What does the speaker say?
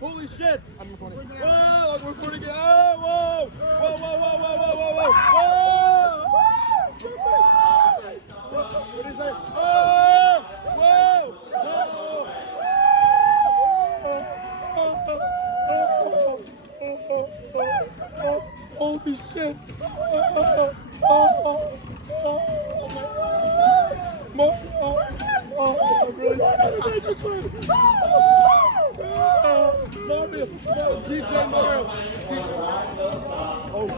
Holy shit! I'm recording. Whoa! I'm recording it. Oh! Whoa! Whoa! Whoa! Whoa! Whoa! Whoa! Whoa! Whoa! What do you say? Oh! Whoa! Whoa! Holy shit! Mario! DJ Mario! Oh,